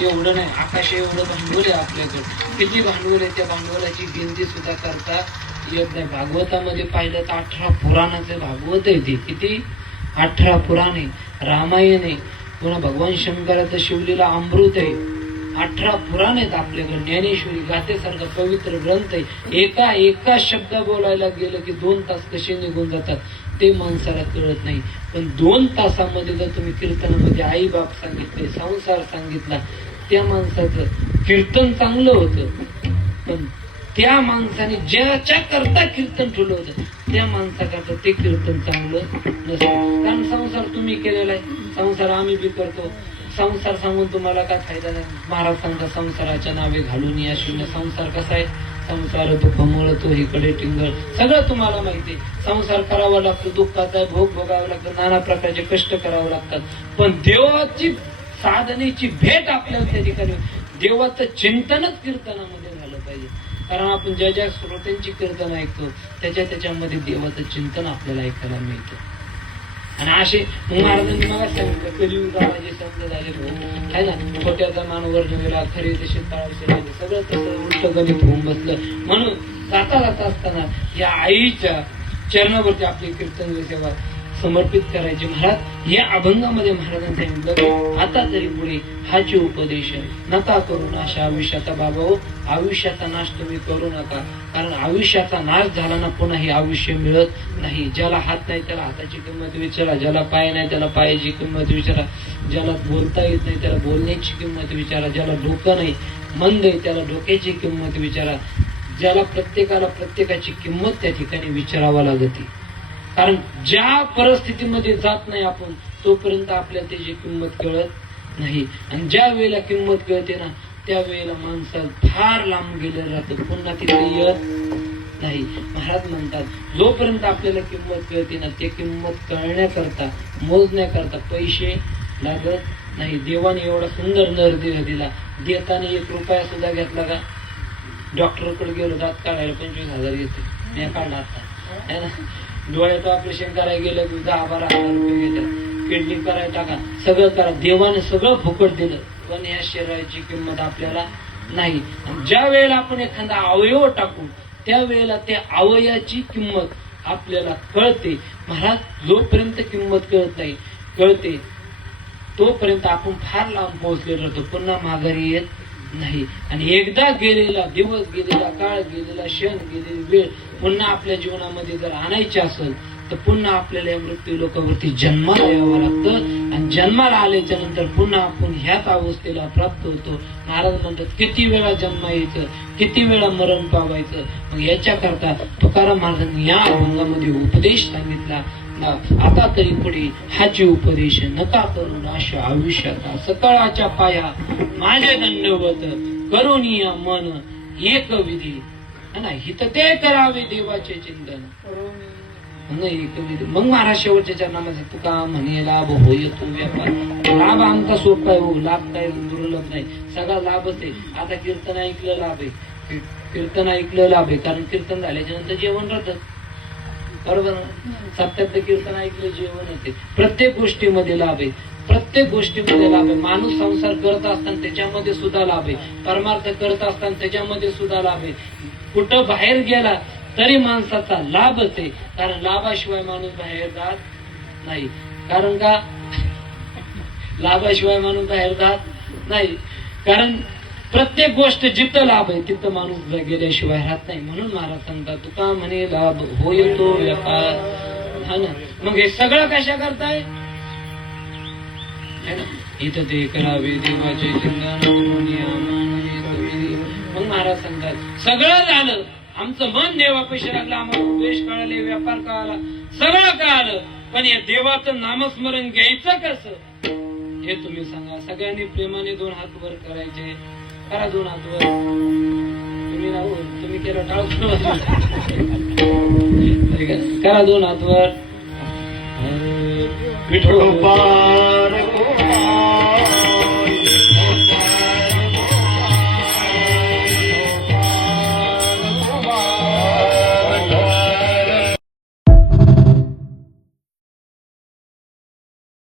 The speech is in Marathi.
एवढं नाही, आकाश एवढं भांडवल आहे आपल्याकडे. किती भांडवल आहे, त्या भांडवलाची गिनती सुद्धा करता येत नाही. भागवतामध्ये पाहिलं तर 18 पुराणाचे भागवत आहे ते. किती? 18 पुराणे, रामायण आहे, पुन्हा भगवान शंकराचं शिवलीला अमृत आहे, 18 पुराण आहेत आपल्याकडे. ज्ञानेश्वरी गाथेसारखा पवित्र ग्रंथ आहे. एका शब्द बोलायला गेलं की 2 तास कसे निघून जातात ते माणसाला कळत नाही. पण 2 तासामध्ये जर तुम्ही कीर्तनामध्ये आई बाप सांगितले, संसार सांगितला, त्या माणसाचं कीर्तन चांगलं होतं. पण त्या माणसाने ज्याच्या करता कीर्तन ठेवलं होतं त्या माणसाकरता ते कीर्तन चांगलं नसतं. कारण संसार तुम्ही केलेला आहे, संसार आम्ही बी करतो. संसार सांगून तुम्हाला काय फायदा नाही. महाराज सांगता संसाराच्या नावे घालून या शून्य. संसार कसा आहे? संसार तो कमळतो इकडे टिंगळ, सगळं तुम्हाला माहिती आहे. संसार करावा लागतो, दुःखाचा भोग भोगावा लागतो, नाना प्रकारचे कष्ट करावे लागतात. पण देवाची साधनेची भेट आपल्याला त्या ठिकाणी, देवाचं चिंतनच कीर्तनामध्ये झालं पाहिजे. कारण आपण ज्या ज्या श्रोत्यांची कीर्तन ऐकतो त्याच्यामध्ये देवाचं चिंतन आपल्याला ऐकायला मिळतं. आणि असे महाराजांनी मला सांगितलं, कलियुगाला जे शब्द झाले आहे ना, छोट्याचा मान वर गेला, खरे तसे तळाशी, सगळं तसं उलट गणित होऊन बसलं. म्हणून जाता असताना या आईच्या चरणावरती आपली कीर्तन सेवा समर्पित करायची. महाराज या अभंगामध्ये महाराजांनी सांगितलं, आता तरी पुढे हाची उपदेश नका करू नाश आयुष्याचा. बाबा आयुष्याचा नाश तुम्ही करू नका, कारण आयुष्याचा नाश झाला ना पुन्हा हे आयुष्य मिळत नाही. ज्याला हात नाही त्याला हाताची किंमत विचारा, ज्याला पाय नाही त्याला पायाची किंमत विचारा, ज्याला बोलता येत नाही त्याला बोलण्याची किंमत विचारा, ज्याला डोकं नाही मंद आहे त्याला डोक्याची किंमत विचारा. ज्याला प्रत्येकाला प्रत्येकाची किंमत त्या ठिकाणी विचारावा लागते. कारण ज्या परिस्थितीमध्ये जात नाही आपण तोपर्यंत आपल्याला त्याची किंमत कळत नाही. आणि ज्या वेळेला किंमत कळते ना त्यावेळेला माणसाला फार लांब गेलं राहतं, पुन्हा तिथे येत नाही. महाराज म्हणतात जोपर्यंत आपल्याला किंमत कळते ना ते किंमत कळण्याकरता मोजण्याकरता पैसे लागत नाही. देवाने एवढा सुंदर नरदेह दिला, देताना 1 रुपया सुद्धा घेतला का? डॉक्टरकडे गेलो दात काढायला 25,000 घेते, मी काढला आता है ना. डोळ्याचं ऑपरेशन करायला गेलं की 10-12 हजार रुपये घेतात, किडनी करायला टाका, सगळं करा. देवाने सगळं फुकट दिलं, पण या शरीराची किंमत आपल्याला नाही. ज्या वेळेला आपण एखादा अवयव टाकू त्यावेळेला त्या अवयवाची किंमत आपल्याला कळते. महाराज जोपर्यंत किंमत कळत नाही कळते तोपर्यंत आपण फार लांब पोहोचलेलो राहतो, पुन्हा माघारी येत नाही. आणि एकदा गेलेला दिवस, गेलेला काळ, गेलेला क्षण, गेलेली वेळ पुन्हा आपल्या जीवनामध्ये जर आणायची असेल तर पुन्हा आपल्याला या मृत्यू लोकावरती जन्माला यावं लागतं. आणि जन्माला आल्याच्या नंतर पुन्हा आपण ह्याच अवस्थेला प्राप्त होतो. महाराज म्हणतात किती वेळा जन्म यायचं, किती वेळा मरण पावायचं. मग याच्याकरता तुकाराम महाराजांनी या अभंगामध्ये उपदेश सांगितला, आता तरी पुढे हाची उपदेश नका करू नाश आयुष्याचा. सकाळच्या पाया माझे दंडवत करून या मन एक विधी, ना हित ते करावे देवाचे चिंतन. मग महाराज शेवटच्या चरणामध्ये तुका म्हणे लाभ होय तो व्यापार. लाभ आमचा सोपा आहे हो, लाभ काय दुर्लभ नाही, सगळा लाभच आहे. आता कीर्तन ऐकलं लाभ आहे, कीर्तन ऐकलं लाभ आहे, कारण कीर्तन झाल्याच्या नंतर जेवण राहतं, बरोबर. 70 कीर्तन ऐकलं जेवण येते. प्रत्येक गोष्टीमध्ये लाभ आहे, प्रत्येक गोष्टीमध्ये लाभ आहे. माणूस संसार करत असताना त्याच्यामध्ये सुद्धा लाभ आहे, परमार्थ करत असताना त्याच्यामध्ये सुद्धा लाभ आहे. कुठं बाहेर गेला तरी माणसाचा लाभच आहे, कारण लाभाशिवाय माणूस बाहेर जात नाही. कारण का? लाभाशिवाय माणूस बाहेर जात नाही, कारण प्रत्येक गोष्ट जिथं लाभ आहे तिथं माणूस गेल्याशिवाय राहत नाही. म्हणून महाराज सांगतात तुका म्हणे लाभ होय तो व्यापार, हा ना. मग हे सगळं कशा करताय इथं ते करावे देवाचे चिंतन. मग महाराज सांगतात सगळं झालं, आमचं मन देवापेक्षा लागलं, आम्हाला उपदेश कळाले, व्यापार कळाला, सगळं कळालं, पण या देवाचं नामस्मरण घ्यायचं कसं हे तुम्ही सांगा. सगळ्यांनी प्रेमाने 2 हात वर करायचे. करा 2 हात वर. तुम्ही ना तुम्ही केलं टाळ करा 2 हात वर. विठोबा